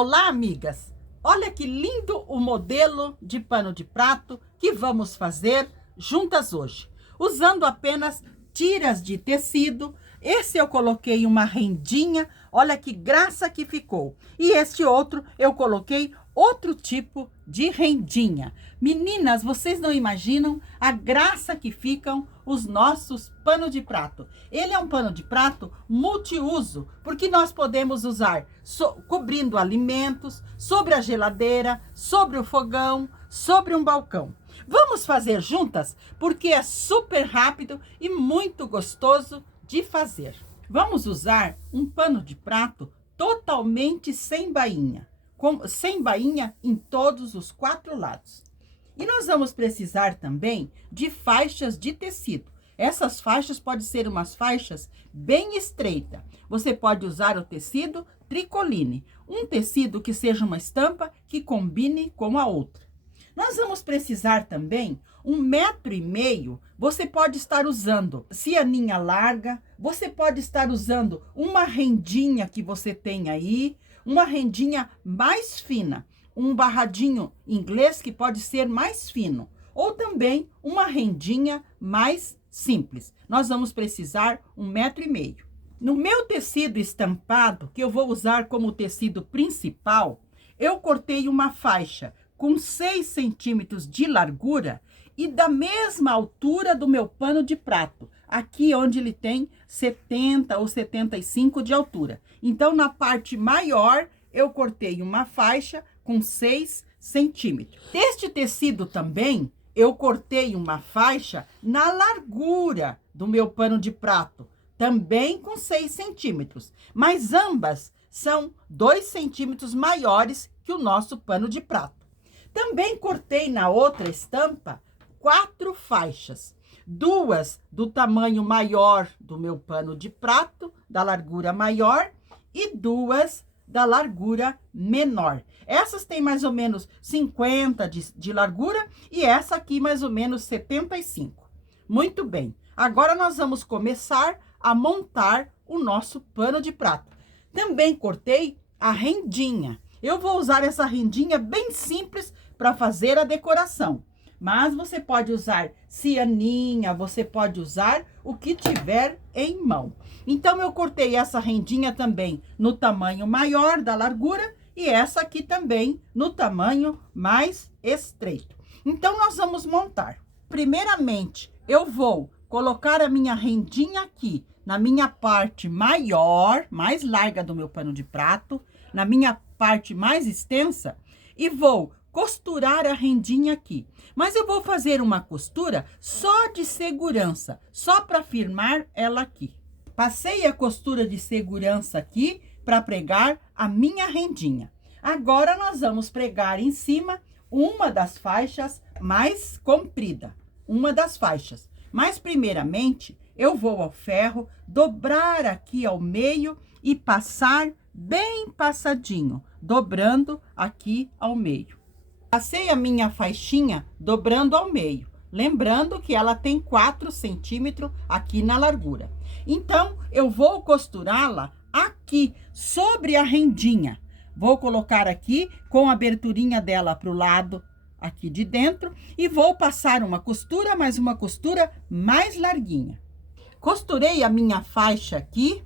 Olá, amigas! Olha que lindo o modelo de pano de prato que vamos fazer juntas hoje. Usando apenas tiras de tecido. Esse eu coloquei uma rendinha, olha que graça que ficou. E este outro eu coloquei outro tipo de rendinha. Meninas, vocês não imaginam a graça que ficam os nossos panos de prato. Ele é um pano de prato multiuso, porque nós podemos usar cobrindo alimentos, sobre a geladeira, sobre o fogão, sobre um balcão. Vamos fazer juntas, porque é super rápido e muito gostoso de fazer. Vamos usar um pano de prato totalmente sem bainha, sem bainha em todos os 4 lados. E nós vamos precisar também de faixas de tecido. Essas faixas podem ser umas faixas bem estreitas. Você pode usar o tecido tricoline, um tecido que seja uma estampa que combine com a outra. Nós vamos precisar também 1,5 m. Você pode estar usando cianinha larga, você pode estar usando uma rendinha que você tem aí, uma rendinha mais fina, um barradinho inglês que pode ser mais fino, ou também uma rendinha mais simples. Nós vamos precisar 1,5 m. No meu tecido estampado, que eu vou usar como tecido principal, eu cortei uma faixa com 6 centímetros de largura e da mesma altura do meu pano de prato, aqui onde ele tem 70 ou 75 de altura. Então, na parte maior, eu cortei uma faixa com 6 centímetros. Deste tecido também, eu cortei uma faixa na largura do meu pano de prato, também com 6 centímetros, mas ambas são 2 centímetros maiores que o nosso pano de prato. Também cortei na outra estampa 4 faixas, 2 do tamanho maior do meu pano de prato, da largura maior, e 2 da largura menor. Essas têm mais ou menos 50 de largura e essa aqui mais ou menos 75. Muito bem, agora nós vamos começar a montar o nosso pano de prato. Também cortei a rendinha. Eu vou usar essa rendinha bem simples para fazer a decoração. Mas você pode usar cianinha, você pode usar o que tiver em mão. Então, eu cortei essa rendinha também no tamanho maior da largura e essa aqui também no tamanho mais estreito. Então, nós vamos montar. Primeiramente, eu vou colocar a minha rendinha aqui na minha parte maior, mais larga do meu pano de prato, na minha parte mais extensa, e vou costurar a rendinha aqui. Mas eu vou fazer uma costura só de segurança, só para firmar ela aqui. Passei a costura de segurança aqui para pregar a minha rendinha. Agora, nós vamos pregar em cima uma das faixas mais comprida, uma das faixas. Mas, primeiramente, eu vou ao ferro, dobrar aqui ao meio e passar bem passadinho, dobrando aqui ao meio. Passei a minha faixinha dobrando ao meio, lembrando que ela tem 4 centímetros aqui na largura. Então, eu vou costurá-la aqui, sobre a rendinha. Vou colocar aqui com a aberturinha dela para o lado aqui de dentro e vou passar uma costura, mas uma costura mais larguinha. Costurei a minha faixa aqui,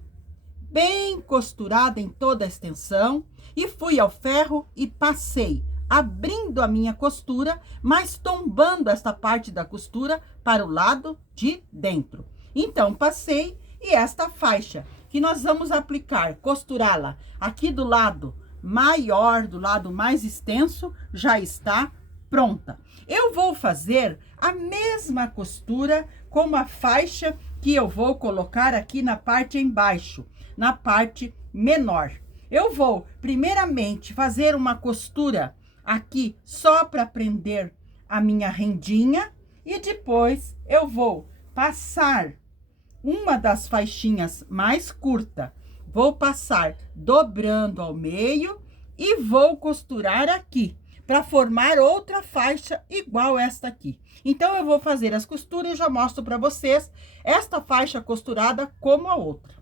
bem costurada em toda a extensão, e fui ao ferro e passei, abrindo a minha costura, mas tombando esta parte da costura para o lado de dentro. Então, passei e esta faixa que nós vamos aplicar, costurá-la aqui do lado maior, do lado mais extenso, já está pronta. Eu vou fazer a mesma costura com a faixa que eu vou colocar aqui na parte embaixo, na parte menor. Eu vou, primeiramente, fazer uma costura aqui só para prender a minha rendinha e depois eu vou passar uma das faixinhas mais curta, vou passar dobrando ao meio e vou costurar aqui para formar outra faixa igual esta aqui. Então, eu vou fazer as costuras e já mostro para vocês esta faixa costurada como a outra.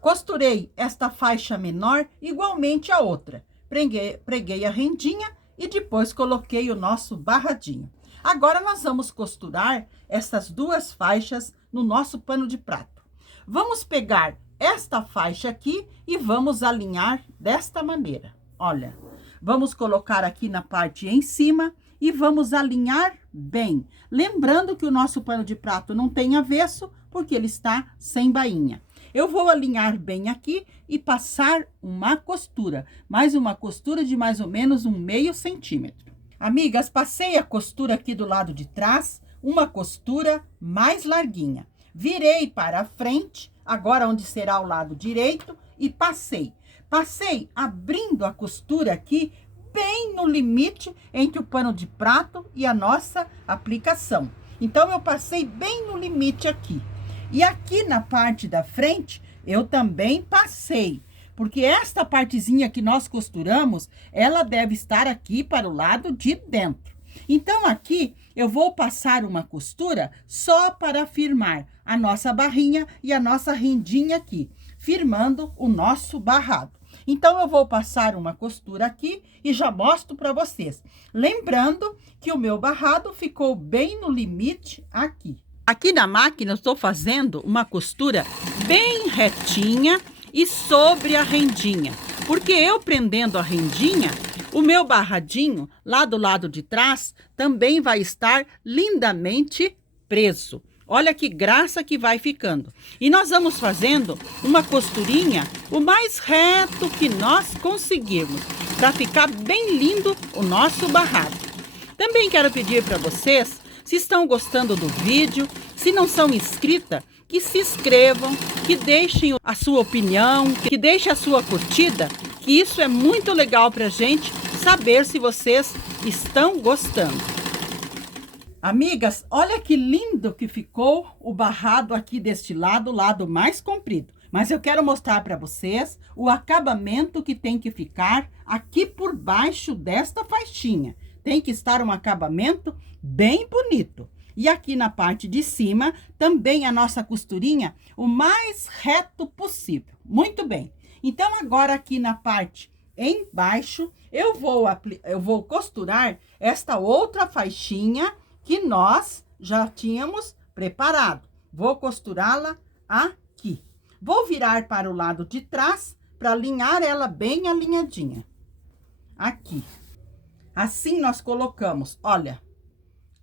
Costurei esta faixa menor igualmente a outra. preguei a rendinha e depois coloquei o nosso barradinho. Agora, nós vamos costurar essas duas faixas no nosso pano de prato. Vamos pegar esta faixa aqui e vamos alinhar desta maneira. Olha, vamos colocar aqui na parte em cima e vamos alinhar bem. Lembrando que o nosso pano de prato não tem avesso, porque ele está sem bainha. Eu vou alinhar bem aqui e passar uma costura. Mais uma costura de mais ou menos 1/2 centímetro. Amigas, passei a costura aqui do lado de trás, uma costura mais larguinha. Virei para a frente, agora onde será o lado direito, e passei. Passei abrindo a costura aqui, bem no limite entre o pano de prato e a nossa aplicação. Então, eu passei bem no limite aqui. E aqui na parte da frente, eu também passei. Porque esta partezinha que nós costuramos, ela deve estar aqui para o lado de dentro. Então, aqui eu vou passar uma costura só para firmar a nossa barrinha e a nossa rendinha aqui, firmando o nosso barrado. Então, eu vou passar uma costura aqui e já mostro para vocês. Lembrando que o meu barrado ficou bem no limite aqui. Aqui na máquina, eu estou fazendo uma costura bem retinha e sobre a rendinha. Porque eu prendendo a rendinha, o meu barradinho, lá do lado de trás, também vai estar lindamente preso. Olha que graça que vai ficando. E nós vamos fazendo uma costurinha o mais reto que nós conseguirmos, para ficar bem lindo o nosso barrado. Também quero pedir para vocês, se estão gostando do vídeo, se não são inscritas, que se inscrevam, que deixem a sua opinião, que deixem a sua curtida, que isso é muito legal para a gente saber se vocês estão gostando. Amigas, olha que lindo que ficou o barrado aqui deste lado, o lado mais comprido. Mas eu quero mostrar para vocês o acabamento que tem que ficar aqui por baixo desta faixinha. Tem que estar um acabamento bem bonito. E aqui na parte de cima, também a nossa costurinha o mais reto possível. Muito bem. Então, agora aqui na parte embaixo, eu vou costurar esta outra faixinha que nós já tínhamos preparado. Vou costurá-la aqui. Vou virar para o lado de trás para alinhar ela bem alinhadinha. Aqui. Assim, nós colocamos, olha,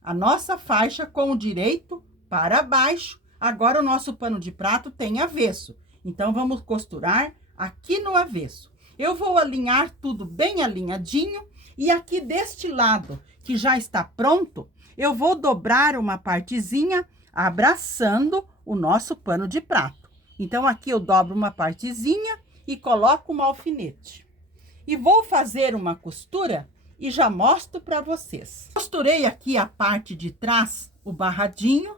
a nossa faixa com o direito para baixo. Agora, o nosso pano de prato tem avesso. Então, vamos costurar aqui no avesso. Eu vou alinhar tudo bem alinhadinho. E aqui deste lado, que já está pronto, eu vou dobrar uma partezinha, abraçando o nosso pano de prato. Então, aqui eu dobro uma partezinha e coloco um alfinete. E vou fazer uma costura e já mostro para vocês. Costurei aqui a parte de trás, o barradinho,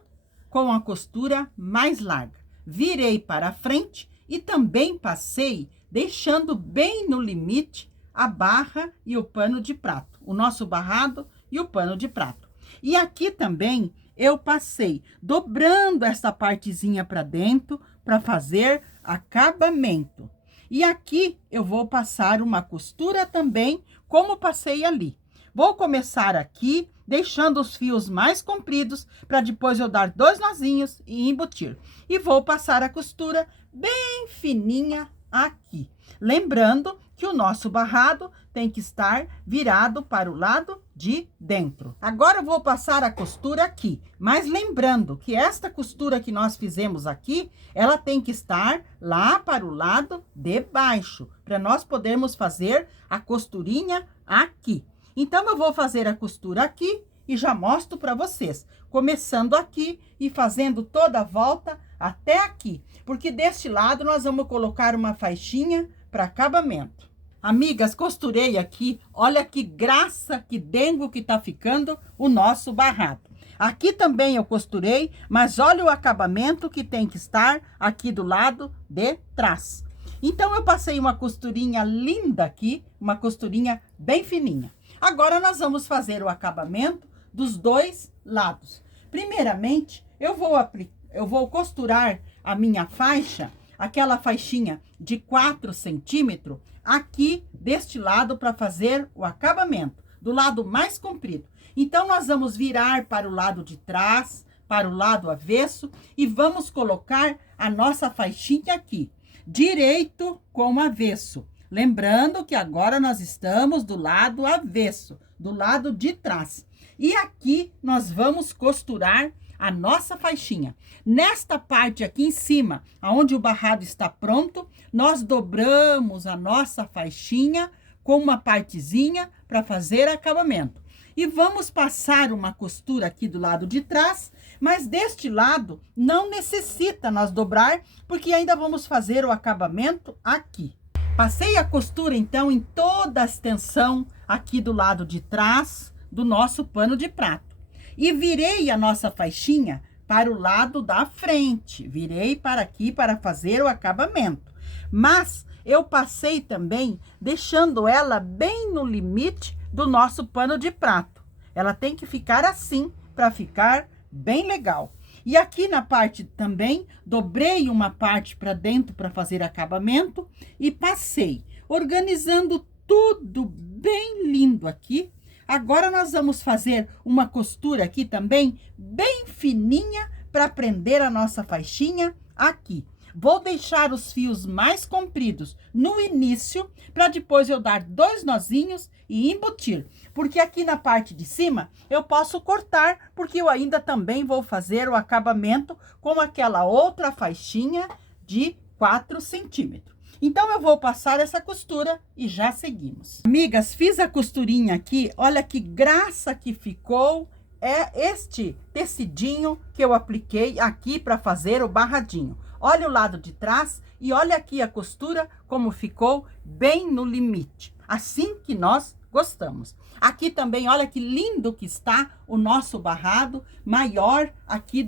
com a costura mais larga. Virei para frente e também passei, deixando bem no limite a barra e o pano de prato. O nosso barrado e o pano de prato. E aqui também eu passei, dobrando essa partezinha para dentro, para fazer acabamento. E aqui eu vou passar uma costura também, como passei ali. Vou começar aqui, deixando os fios mais compridos, para depois eu dar 2 nozinhos e embutir. E vou passar a costura bem fininha aqui. Lembrando que o nosso barrado tem que estar virado para o lado de dentro. Agora eu vou passar a costura aqui, mas lembrando que esta costura que nós fizemos aqui, ela tem que estar lá para o lado de baixo, para nós podermos fazer a costurinha aqui. Então, eu vou fazer a costura aqui e já mostro para vocês, começando aqui e fazendo toda a volta até aqui, porque deste lado nós vamos colocar uma faixinha para acabamento. Amigas, costurei aqui, olha que graça, que dengo que tá ficando o nosso barrado. Aqui também eu costurei, mas olha o acabamento que tem que estar aqui do lado de trás. Então, eu passei uma costurinha linda aqui, uma costurinha bem fininha. Agora, nós vamos fazer o acabamento dos dois lados. Primeiramente, eu vou costurar a minha faixa aquela faixinha de 4 centímetros aqui deste lado para fazer o acabamento, do lado mais comprido. Então, nós vamos virar para o lado de trás, para o lado avesso e vamos colocar a nossa faixinha aqui, direito com avesso. Lembrando que agora nós estamos do lado avesso, do lado de trás. E aqui nós vamos costurar a nossa faixinha. Nesta parte aqui em cima, onde o barrado está pronto, nós dobramos a nossa faixinha com uma partezinha para fazer acabamento. E vamos passar uma costura aqui do lado de trás, mas deste lado não necessita nós dobrar, porque ainda vamos fazer o acabamento aqui. Passei a costura, então, em toda a extensão aqui do lado de trás do nosso pano de prato. E virei a nossa faixinha para o lado da frente. Virei para aqui para fazer o acabamento. Mas eu passei também deixando ela bem no limite do nosso pano de prato. Ela tem que ficar assim para ficar bem legal. E aqui na parte também, dobrei uma parte para dentro para fazer acabamento e passei, organizando tudo bem lindo aqui. Agora, nós vamos fazer uma costura aqui também, bem fininha, para prender a nossa faixinha aqui. Vou deixar os fios mais compridos no início, para depois eu dar 2 nozinhos e embutir. Porque aqui na parte de cima, eu posso cortar, porque eu ainda também vou fazer o acabamento com aquela outra faixinha de 4 centímetros. Então, eu vou passar essa costura e já seguimos. Amigas, fiz a costurinha aqui, olha que graça que ficou. É este tecidinho que eu apliquei aqui para fazer o barradinho. Olha o lado de trás e olha aqui a costura como ficou bem no limite. Assim que nós gostamos. Aqui também, olha que lindo que está o nosso barrado, maior aqui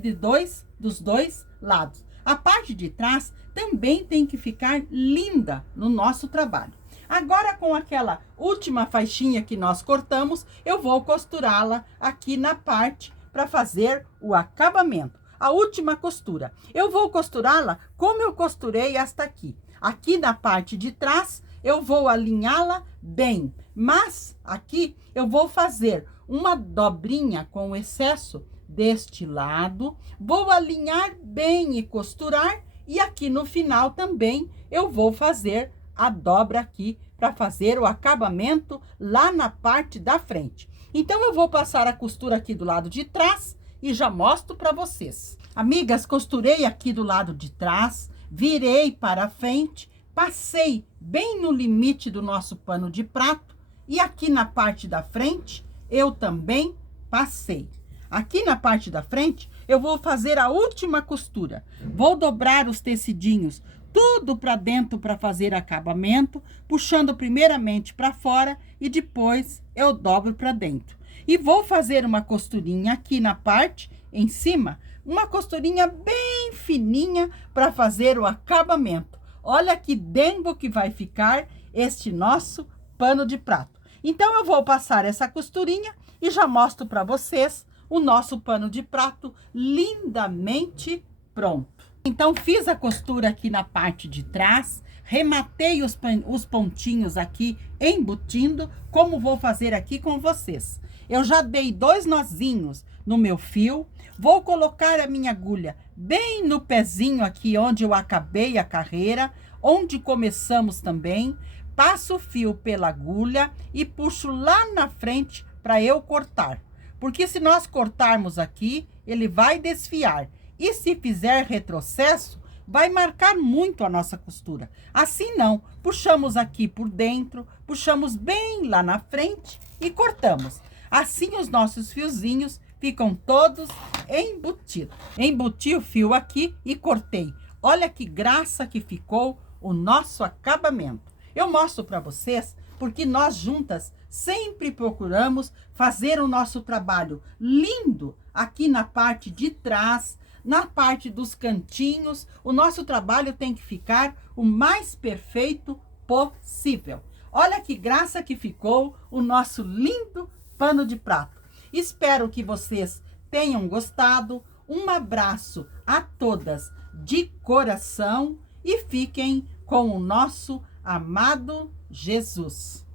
dos dois lados. A parte de trás também tem que ficar linda no nosso trabalho. Agora, com aquela última faixinha que nós cortamos, eu vou costurá-la aqui na parte para fazer o acabamento. A última costura. Eu vou costurá-la como eu costurei esta aqui. Aqui na parte de trás, eu vou alinhá-la bem. Mas aqui eu vou fazer uma dobrinha com o excesso deste lado. Vou alinhar bem e costurar. E aqui no final também eu vou fazer a dobra aqui para fazer o acabamento lá na parte da frente. Então, eu vou passar a costura aqui do lado de trás e já mostro para vocês. Amigas, costurei aqui do lado de trás, virei para a frente, passei bem no limite do nosso pano de prato e aqui na parte da frente eu também passei. Aqui na parte da frente eu vou fazer a última costura. Vou dobrar os tecidinhos tudo para dentro para fazer acabamento, puxando primeiramente para fora e depois eu dobro para dentro. E vou fazer uma costurinha aqui na parte em cima, uma costurinha bem fininha para fazer o acabamento. Olha que dengo que vai ficar este nosso pano de prato. Então, eu vou passar essa costurinha e já mostro para vocês o nosso pano de prato lindamente pronto. Então, fiz a costura aqui na parte de trás, rematei os pontinhos aqui embutindo, como vou fazer aqui com vocês. Eu já dei 2 nozinhos no meu fio, vou colocar a minha agulha bem no pezinho aqui onde eu acabei a carreira, onde começamos também, passo o fio pela agulha e puxo lá na frente para eu cortar. Porque se nós cortarmos aqui, ele vai desfiar. E se fizer retrocesso, vai marcar muito a nossa costura. Assim não, puxamos aqui por dentro, puxamos bem lá na frente e cortamos. Assim os nossos fiozinhos ficam todos embutidos. Embuti o fio aqui e cortei. Olha que graça que ficou o nosso acabamento. Eu mostro para vocês porque nós juntas sempre procuramos fazer o nosso trabalho lindo aqui na parte de trás, na parte dos cantinhos. O nosso trabalho tem que ficar o mais perfeito possível. Olha que graça que ficou o nosso lindo pano de prato. Espero que vocês tenham gostado. Um abraço a todas de coração e fiquem com o nosso amado Jesus.